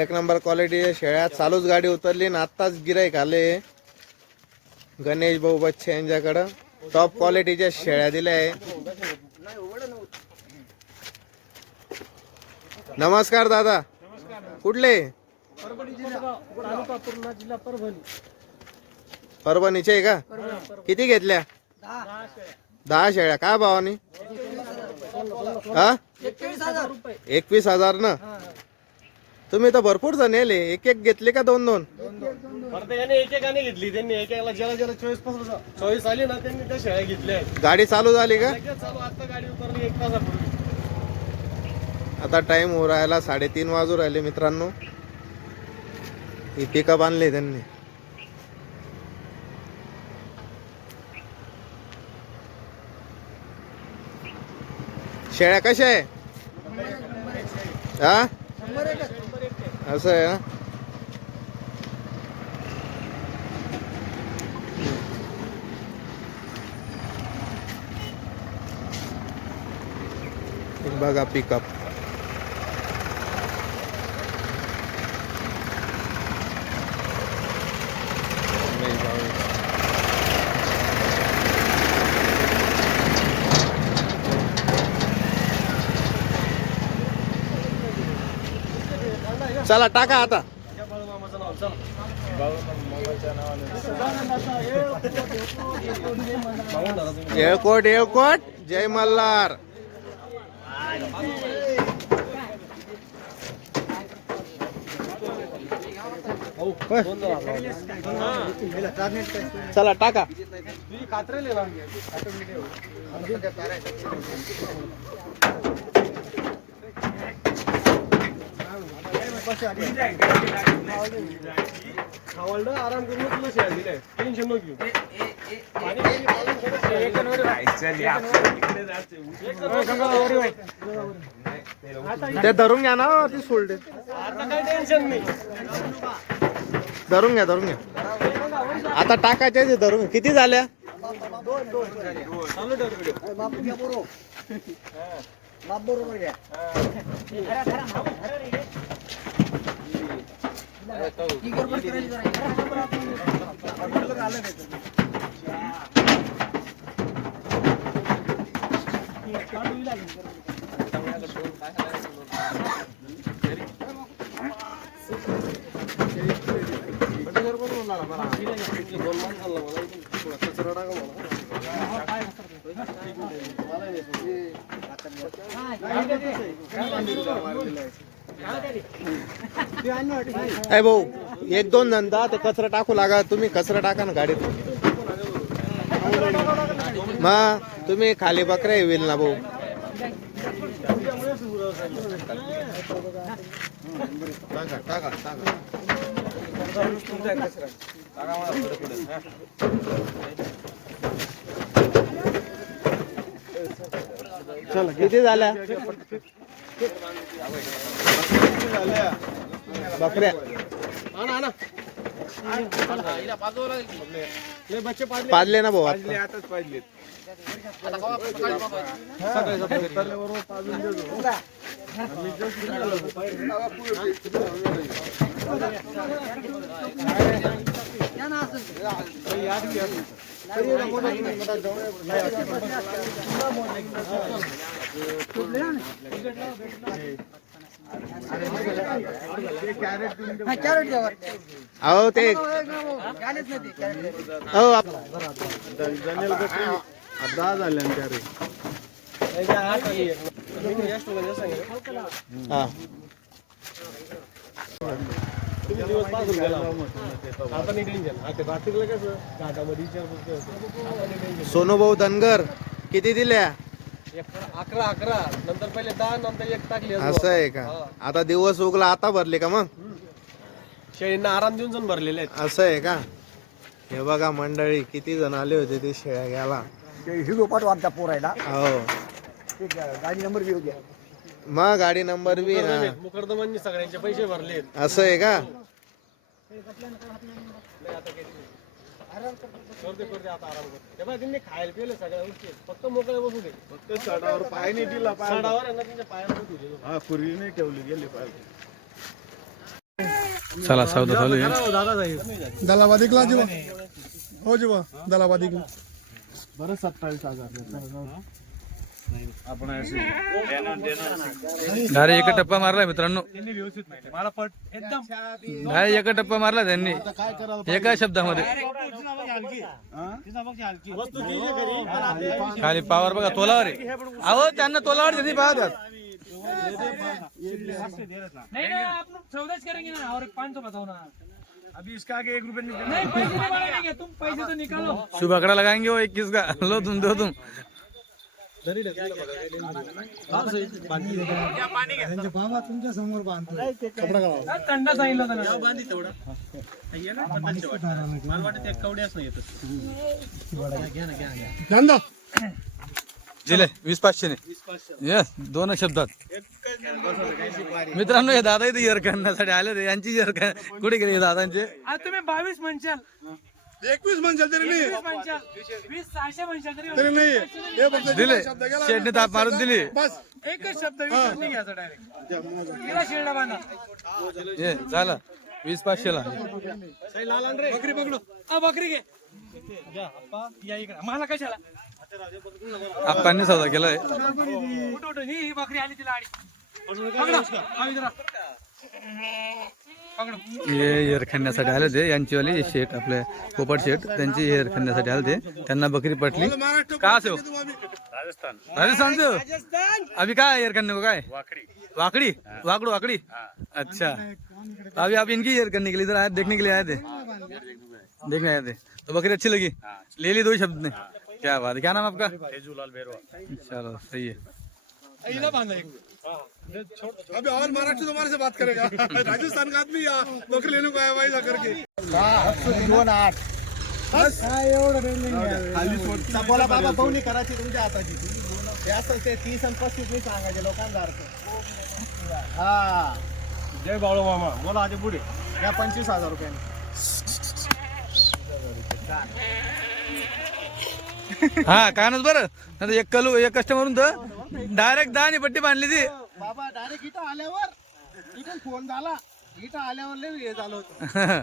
एक नंबर क्वालिटीच्या शेळ्या चालूच गाडी उतरली ना आत्ताच गिराईक आले. गणेश भाऊ बच्चे यांच्याकडं. टॉप क्वालिटीच्या शेळ्या दिल्या आहे. नमस्कार दादा. कुठले? परभणीचे आहे का? किती घेतल्या? दहा शेळ्या. काय भावानी? हा? एकवीस हजार. ना? तुम्ही तर भरपूर जण नेले एक एक घेतले का दोन दोन? प्रत्येकाने घेतली. त्यांनी एक एकाला ज्याला ज्याला चॉईसपासून चॉईस आली ना त्यांनी त्या शेळ्या घेतल्या. आहेत. गाडी चालू झाली का? लगेच चालू. आता गाडी उतरली एक तासापूर्वी. आता टाइम हो राहिला साडेतीन वाजू राहिले मित्रांनो. ही पिकअप आणले त्यांनी. शेळ्या कशा आहे? हा? असं आहे ना बघा पिकअप चला टाका आता. त्या बाळूमामाचं चला येळकोट येळकोट. जय मल्हार. चला टाका. कात्रेले खावलं आराम करून तुला टेन्शन नको घेऊ ते धरून घ्या ना ती सोल्डे. टेन्शन नाही धरून घ्या धरून घ्या. आता टाकायचे ते धरून. किती झाल्या? बरोबर घ्या व्हिडिओ. दोन अरे भाऊ एक दोन धंदा ते कचरा टाकू लागा. तुम्ही कचरा टाका ना गाडीत. मा तुम्ही खाली बकरे होईल ना भाऊ. टाका टाका टाका चला किती झाल्या? बकऱ्या. पाजले ना भाऊ आता. सकाळी अहो ते हो आप- दहा झाले त्या रे. हा कसं सोनू भाऊ धनगर किती दिल्या अकरा अकरा. नंतर पहिले दहा नंतर एक टाकली. असं. आहे का? आता दिवस उगला आता भरले का मग? शेळींना आराम देऊन जाऊन भरलेले आहेत. असं आहे का? हे बघा मंडळी किती जण आले होते ते शेळ्या घ्यायला. हिरो पाठवा आमच्या पोरायला. हो. ठीक आहे गाडी नंबर घेऊ घ्या. मग गाडी नंबर बी ना. मुकरदमांनी सगळ्यांचे पैसे भरलेत. असं आहे का? खायला पिले सगळ्या गोष्टी. फक्त मोकळे बसू दे. फक्त सडावर पाय नाही दिला पाय. साडावर आहे ना त्यांच्या पायावर तुझे हा खुरी नाही ठेवली गेली पाय. चला सौदा चालू आहे जीवा. हो जीवा दलाबादिकला. बरं सत्तावीस हजार. डायरेक्ट एक टप्पा मारलाय मित्रांनो. त्यांनी व्यवस्थित माहिती मला पट एकदम. डायरेक्ट एक टप्पा मारला त्यांनी. एका शब्दामध्ये. खाली पावर बघा तोलावर आहे. अहो त्यांना तोलावर त्यांनी पाहतात नहीं ना आप लोग चौदह करेंगे ना और एक पाँच सौ बताओ ना. अभी इसका आगे एक रुपये निकल नहीं पैसे नहीं मांगेंगे तुम पैसे तो निकालो. शुभ आंकड़ा लगाएंगे वो इक्कीस का लो तुम दो तुम. हा, थंड सांगितलं होतं ना धंदा दिले वीस पाचशे ने. येस दोन शब्दात. मित्रांनो हे दादा इथे इयर करण्यासाठी आले ते यांची इयर कुठे गेले हे दादांचे? आज तुम्ही बावीस म्हणशाल. एकवीस म्हणशाल तरी नाही. तरी नाही. हे फक्त दिले. शब्द गेला. शेडने ताप मारून दिली. बस. एकच शब्द घ्यायचा डायरेक्ट बांधा. ये झालं. वीस पाचशेला. बकरी पकडू. हा बकरी घे. या इकडे. मला कशाला? आप्पांनी सौदा केलाय. उठ उठ. ही ही बकरी आली तिला आडी पकडा. हा हे हेअर खणण्यासाठी आले ते यांची वाली शेट आपले पोपट शेट त्यांची हेअर खणण्यासाठी आले ते त्यांना बकरी पटली. का असे हो? राजस्थान. से अभी काय हेयर करने को काय? वाकड़ी. वाकड़ू? वाकड़ी अच्छा. अभी आप इनकी हेयर करने के लिए इधर आए देखने के लिए आए थे. देखने आए थे. तो बकरी अच्छी लगी? ले ली दो ही शब्द ने। क्या बात है क्या नाम आपका? चलो सही है। हिला बांधा एक। अभी और महाराष्ट्र तुम्हारे से बात करेगा। राजस्थान का आदमी या नौकरी लेने को आया हुआ ऐसा करके दोन आठ बोला बाबा पाहुणी करायची तुमच्या हाताची. ते असं ते तीस आणि पस्तीस नाही सांगायचे लोकांना अर्थ. हा. जय बाळू मामा. बोला आधी पुढे. या पंचवीस हजार रुपयाने. हा कानच बरं. एक कलू एक कस्टमरून तर. डायरेक्ट दहा पट्टी बांधली ती. बाबा डायरेक्ट इथं आल्यावर इथून फोन झाला. इथं आल्यावर लय हे झालं होतं.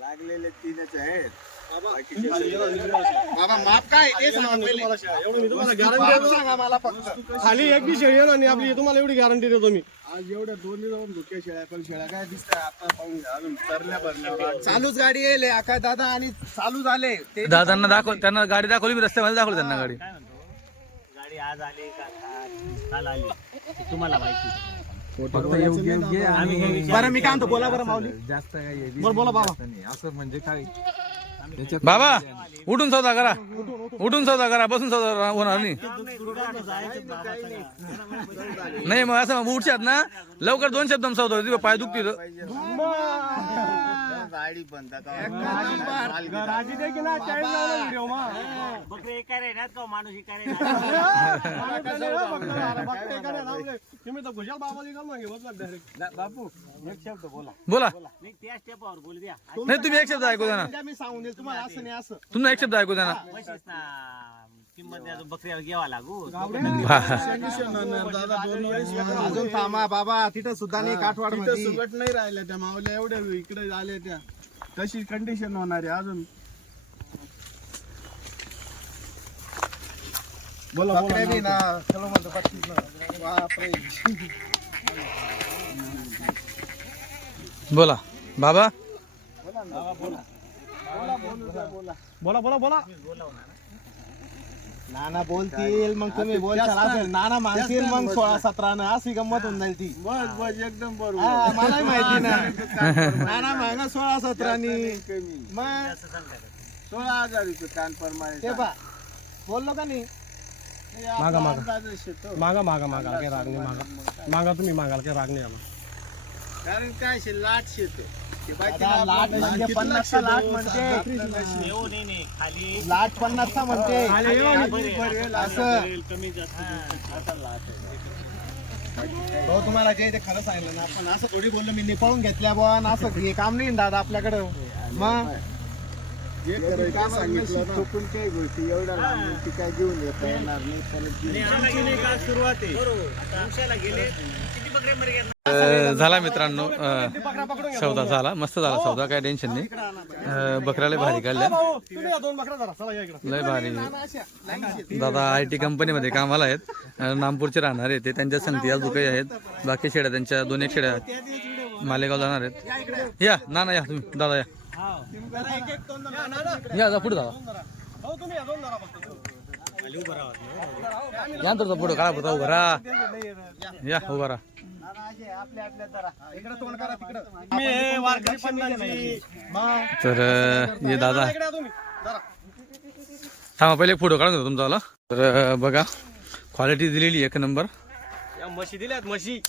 लागलेले तीनच आहेत. बाबा माप काय ते सांगा पहिले. माप सांगा मला फक्त. खाली एक बी शेळी आहे आणि आपली तुम्हाला एवढी गॅरंटी देतो मी. आज एवढ्या दोन्ही जाऊन धुक्या शेळ्या पण शेळ्या काय दिसतात आता पाहून घ्या. अजून चरल्या भरल्या चालूच गाडी येईल आकाश दादा आणि चालू झाले. ते दादांना दाखव त्यांना गाडी दाखवली मी रस्त्यामध्ये दाखवली त्यांना गाडी. गाडी आज आली का काल आली. तुम्हाला माहिती बरं मी काय म्हणतो बोला बरं माऊली. बरं बोला बाबा. बाबा उठून सौदा करा. उठून सौदा करा बसून सौदा होणार नाही. नाही मग असं उठशात ना. लवकर दोन शब्द सौदा होती पाय दुखती गाडी बंद राजी दे की ना चाळीस लावला व्हिडिओ मा. बकरे एका रे का माणूस एका रे तुम्ही तर खुशाल बाबा निघाल मागे बसला डायरेक्ट बापू एक शब्द बोला. बोला. नाही त्या स्टेपवर बोल द्या. नाही तुम्ही एक शब्द ऐकू द्या ना. मी सांगून देईल. तुम्हाला असं नाही असं. तुम्ही एक शब्द ऐकू द्या ना. किंमत द्या बकऱ्यावर घ्यावा लागू. अजून थांबा बाबा तिथं सुद्धा नाही काठवाड तिथं सुगट नाही राहिल्या त्या मावल्या एवढ्या इकडे आल्या त्या. तशी कंडिशन होणार आहे अजून. बोला बोला ना चलो म्हणतो पस्तीस ना बापरे बोला बाबा. बोला. बोला बोला. नाना बोलतील मग तुम्ही बोलशाल असेल नाना मानतील मग सोळा सतरा न अशी गंमत होऊन जाईल ती. बस बस एकदम बरोबर. हा, मलाही माहिती ना नाना मागा सोळा सतरानी मग सोळा हजार रुपये कान परमाने ते पा बोललो का नाही? मागा मागा. मागा मागा मागा. काही राग नाही मागा. मागा तुम्ही मागाल काही राग नाही आम्हाला. कारण काय शे लाट शेत लाट म्हणजे पन्नासचा लाट म्हणते. येऊ नाही नाही. खाली. लाट पन्नासचा म्हणते. असं. कमी जास्त भाऊ तुम्हाला जे ते खरं सांगितलं ना आपण असं थोडी बोललो मी निपळून घेतल्या बुवा आणि असं हे काम नाही ना दादा आपल्याकडं. मग? गोष्टी एवढ्या काय घेऊन येता येणार नाही सुरुवात आहे. झाला मित्रांनो सौदा झाला मस्त झाला सौदा काय टेन्शन नाही. बकऱ्या बकऱ्याला भारी काढल्या. लय भारी. दादा आय टी कंपनीमध्ये कामाला आहेत. नामपूरचे राहणार आहेत ते त्यांच्या संगती आज काही आहेत. बाकी शेड्या त्यांच्या दोन एक शेड्या आहेत मालेगाव जाणार आहेत. या ना ना या तुम्ही. दादा या. या जा पुढे दादा. यानंतर या पुढे काळा उभा राहा. या उभा राहा. तर हे दादा. थांबा पहिले फोटो काढून तुमचा तर अ, बघा क्वालिटी दिलेली एक नंबर या म्हशी दिल्यात म्हशी.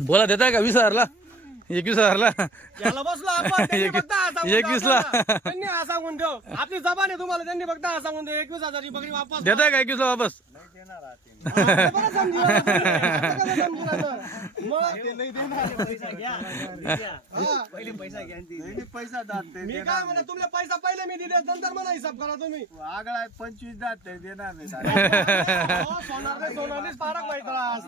बोला देताय का? वीस हजारला? एकवीस हजारला याला बसलो आपण त्यांनी एक- फक्त हा सांगून एकवीसला. टाकलं. त्यांनी हा सांगून ठेव आपली जबान आहे तुम्हाला त्यांनी फक्त हा सांगून ठेव एकवीस हजारची बकरी वापस देताय का एकवीसला वापस बरं. आता कसं? मग नाही पैसा मी काय म्हणा तुमले पैसा पहिले मी दिले नंतर मला हिसाब करा तुम्ही आगळा पंचवीस दात ते देणार नाही. हो, सोनारनीच माहिती आज.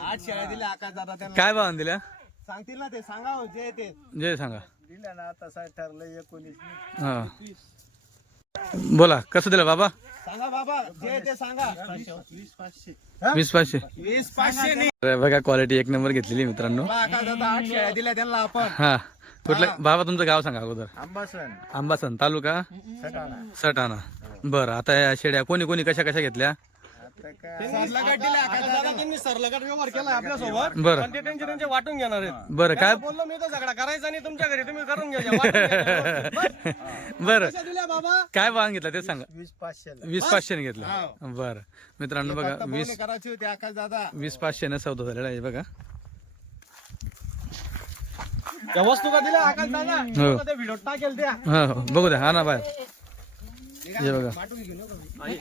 आठ शेळ्या दिल्या आकाश त्यांना. काय भावान दिल्या? सांगतील ना ते सांगा हो, जे ते. जय सांगा. दिल्या ना आता साहेब ठरलं एकोणीस. हा. बोला कसं दिलं बाबा? सांगा बाबा जे ते सांगा. वीस पाचशे. वीस पाचशे. नाही. तर बघा क्वालिटी एक नंबर घेतलेली मित्रांनो. आकाश दादा आठ शेळ्या दिल्या त्यांना आपण. हा. कुठलं? बाबा तुमचं गाव सांगा अगोदर. आंबासन. आंबासन तालुका? सटाणा. सटाणा. बरं आता या शेड्या कोणी कोणी कशा कशा घेतल्या? त्यांनी सरलगट व्यवहार केला आपल्यासोबत. बरं पण ते त्यांचे त्यांचे वाटून घेणार आहेत. बरं काय बोललो मी तर झगडा करायचा आणि तुमच्या घरी तुम्ही करून वाटून. बस. बरं. पैसे दिल्या बाबा. काय भावान घेतला ते सांगा. वीस पाचशे वीस पाचशेने घेतलं. बरं. मित्रांनो बघा वीस करायची होती आकाश दादा. वीस पाचशेने सौदा झालेला आहे बघा. त्या वस्तू का दिल्या आकाश दादा? हो. ते व्हिडिओ टाकेल त्या. हा हो. बघू द्या. हा ना बाहेर. हे बघा.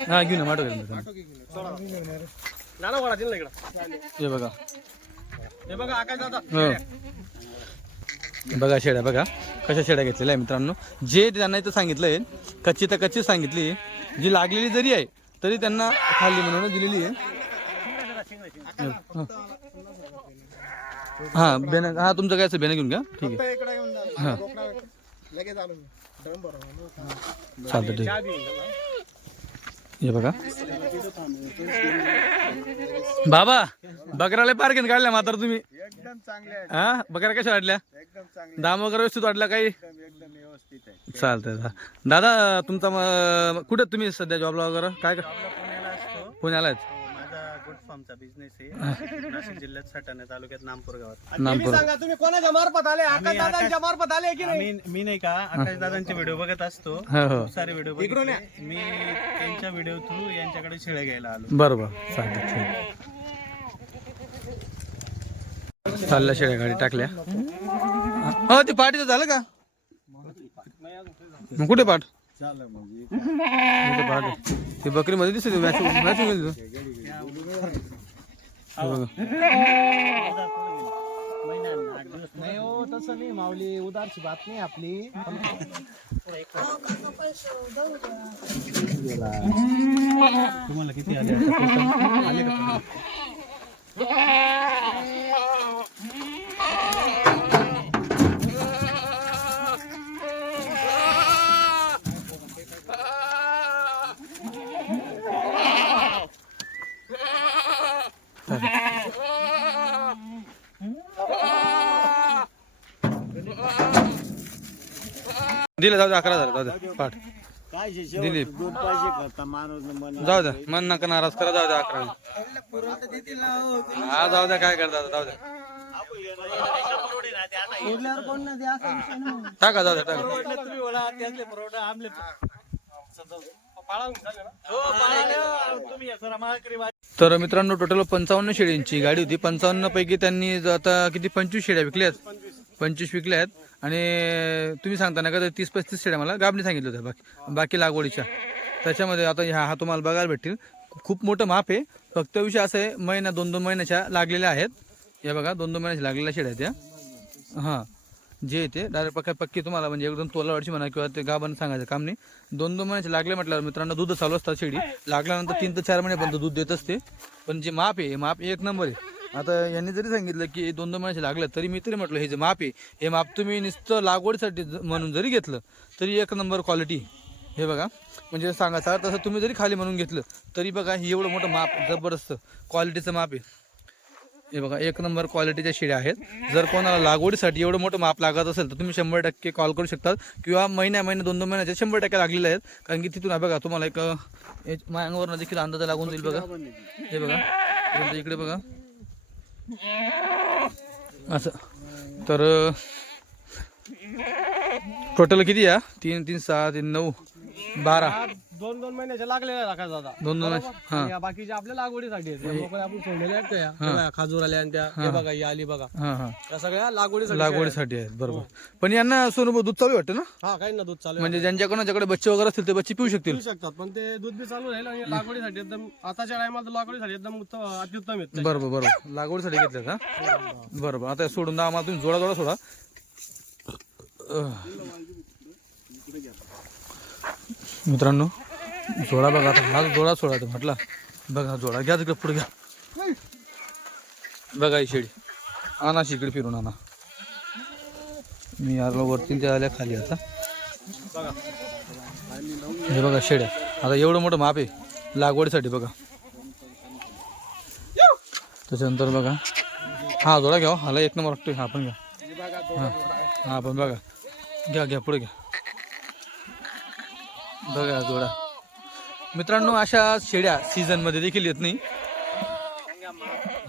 हा घेऊ ना माटो घेऊन हे बघा. हे बघा आकाश दादा. हो. बघा शेड्या बघा. कशा शेड्या घेतलेल्या आहे मित्रांनो. जे त्यांना इथं सांगितलंय कच्ची तर कच्ची सांगितली. जी लागलेली जरी आहे तरी त्यांना खाल्ली म्हणून दिलेली आहे. हा बेन हा तुमचं काय असेल बेन घेऊन घ्या. ठीक आहे. इकडे येऊन जा. हा. चालतं ठीक. हे बघा. बाबा बकराला पार्किंग काढल्या मात्र तुम्ही. एकदम चांगले हा? बकऱ्या कशा वाटल्या? एकदम चांगले दाम वगैरे व्यवस्थित वाटला काही? एकदम व्यवस्थित आहे चालतंय चा- दादा तुमचा मग कुठे तुम्ही सध्या जॉबला वगैरे? काय कर- पुण्याला आहेत? फार्मचा बिझनेस आहे. नाशिक जिल्ह्यात सटाणा तालुक्यात नामपूर गावात. आणि सांगा तुम्ही कोणाच्या मार्फत आले? आकाश दादांच्या मार्फत आले की नाही? मी मी नाही का आकाश दादांचे व्हिडिओ बघत असतो. हो हो. खूप सारे व्हिडिओ बघितले. मी त्यांच्या व्हिडिओ थ्रू यांच्याकडे शेळ्या घ्यायला आलो. चालतं ठीक चालल्या शेळ्या गाडी टाकल्या. हो ते पाठीचं झालं का? मग कुठे पाठ? कुठे पाठ. आहे? ती बकरी मध्ये दिसते मॅच मॅच गेली. नाही हो. तसं नाही माऊली उदारची बात नाही आपली तुम्हाला किती आले आले का दिलं जाऊ दे अकरा झालं जाऊ दे पाठ. काय शे दिलीप. दोन पैसे करता माणूस मन जाऊ द्या मन नका नाराज करा जाऊ द्या अकरा. हा जाऊ द्या काय करता आता, जाऊ द्या टाका जाऊ द्या टाका. तर मित्रांनो टोटल पंचावन्न शेळ्यांची गाडी होती. पंचावन्न पैकी त्यांनी ज- आता किती? पंचवीस शेळ्या विकल्यात. पंचवीस. विकल्या आहेत आणि तुम्ही सांगता ना का तर तीस पस्तीस शेड्या मला गाबणी सांगितलं होतं बाकी बाकी लागवडीच्या. त्याच्यामध्ये आता ह्या हा तुम्हाला बघायला भेटतील. खूप मोठं माप आहे. फक्त विषय असं आहे महिना दोन दोन महिन्याच्या लागलेल्या आहेत. या बघा दोन दोन महिन्याच्या लागलेल्या शेड्या आहेत हां. जे ते डायरेक्ट पक्का पक्की तुम्हाला म्हणजे एकदम तोलावरची म्हणा किंवा ते गाभण सांगायचं काम नाही. दोन दोन महिन्याचे लागले म्हटल्यावर मित्रांनो दूध चालू असतात शेळी लागल्यानंतर तीन ते चार महिन्यापर्यंत दूध देत असते. पण जे माप आहे माप एक नंबर आहे. आता यांनी जरी सांगितलं की दोन दोन महिन्याचे लागलं तरी मी तरी म्हटलं हे जे माप आहे हे माप तुम्ही नुसतं लागवडीसाठी ज- म्हणून जरी घेतलं तरी एक नंबर क्वालिटी हे बघा म्हणजे सांगा सर तसं तुम्ही जरी खाली म्हणून घेतलं तरी बघा हे एवढं मोठं माप जबरदस्त क्वालिटीचं माप आहे. हे बघा एक नंबर क्वालिटीच्या शिड्या आहेत. जर कोणाला लागवडीसाठी एवढं मोठं माप लागत असेल तर तुम्ही शंभर टक्के कॉल करू शकता. किंवा महिन्या महिन्या दोन दोन महिन्याचे शंभर टक्के लागलेले आहेत. कारण की तिथून आहे बघा तुम्हाला एक अं, देखील अंदाज लागून जाईल बघा. हे बघा इकडे बघा. असं. तर टोटल किती या तीन तीन सहा तीन नऊ. बारा. दोन दोन महिन्याचे लागलेले राखायचा दादा. दोन दोन हा. या बाकीच्या आपल्या लागवडीसाठी आहेत. या लोकांना आपण सोडलेल्या आहेत त्या. हे. बघा, खाजूर आल्या आणि त्या. हे. बघा ही आली बघा. हा हा. या सगळ्या लागवडीसाठी लागवडीसाठी आहेत बरोबर. पण यांना सोनू दूध चालू वाटतं ना? हा काही ना दूध चालू. म्हणजे ज्यांच्या कोणाच्याकडे बच्चे वगैरे असतील ते बच्चे पिऊ शकतील. पिऊ शकतात पण ते दूध बी चालू राहील आणि लागवडीसाठी एकदम आताच्या टायमाला लागवडीसाठी एकदम उत्तम अत्युत्तम येत बरोबर बरोबर. लागवडीसाठी घेतलं का बरोबर. आता सोडून द्या आम्हाला तुम्ही जोडा जोडा सोडा. अह. मित्रांनो जोडा बघा आता. हा जोडा सोडा तो म्हटला. बघा जोडा. घ्या तिकडे पुढे घ्या. बघा ही शेळी आणा शिकडे फिरून आणा. मी आलो वरती त्या आल्या खाली आता. हे बघा शेड्या. आता एवढं मोठं माप आहे. लागवडीसाठी बघा. त्याच्यानंतर बघा. हा जोडा घ्या हो. हाला एक नंबर वाटतोय. हा पण घ्या. हां. हा पण बघा. घ्या घ्या पुढे घ्या. बघा जोडा. मित्रांनो अशा शेड्या सीझनमध्ये देखील येत नाही.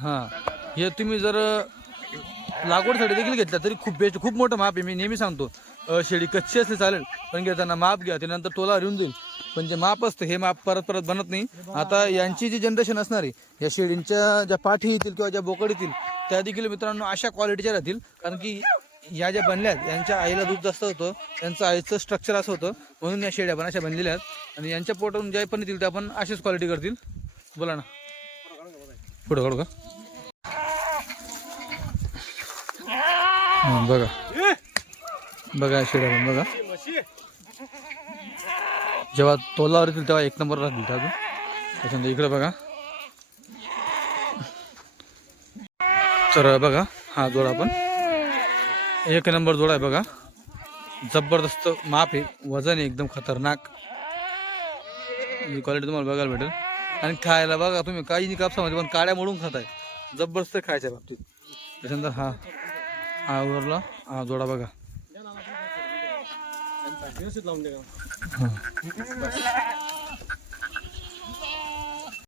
हा. हे तुम्ही जर लागवडसाठी देखील घेतल्या तरी खूप बेस्ट खूप मोठं माप आहे. मी नेहमी सांगतो शेळी कच्ची असली चालेल पण घेताना माप घ्या त्यानंतर तोला येऊन जाईल पण जे माप असतं हे माप परत परत बनत नाही. आता यांची जी जनरेशन असणार आहे या शेळींच्या ज्या पाठी येतील किंवा ज्या बोकड येतील त्या देखील मित्रांनो अशा क्वालिटीच्या राहतील. कारण की या ज्या बनल्या आहेत यांच्या आईला दूध जास्त होतं त्यांचं आईचं स्ट्रक्चर असं होतं. म्हणून या शेळ्या पण अशा बनलेल्या आहेत. आणि यांच्या पोटातून ज्या पण येतील त्या पण अशीच क्वालिटी करतील. बोला ना. पुढं काढू का? बघा. बघा शेळ्या पण बघा. जेव्हा तोलावर येतील तेव्हा एक नंबर राहतील त्या अजून. त्याच्यानंतर इकडे बघा. तर बघा हा जोडा पण एक नंबर जोडा आहे बघा. जबरदस्त माप आहे. वजन आहे एकदम खतरनाक. ही क्वालिटी तुम्हाला बघायला भेटेल. आणि खायला बघा तुम्ही काही नाही कापसामध्ये पण काड्या मोडून खाताय. जबरदस्त खायच्या बाबतीत. त्याच्यानंतर हा हा उरला. हा जोडा बघा. हा.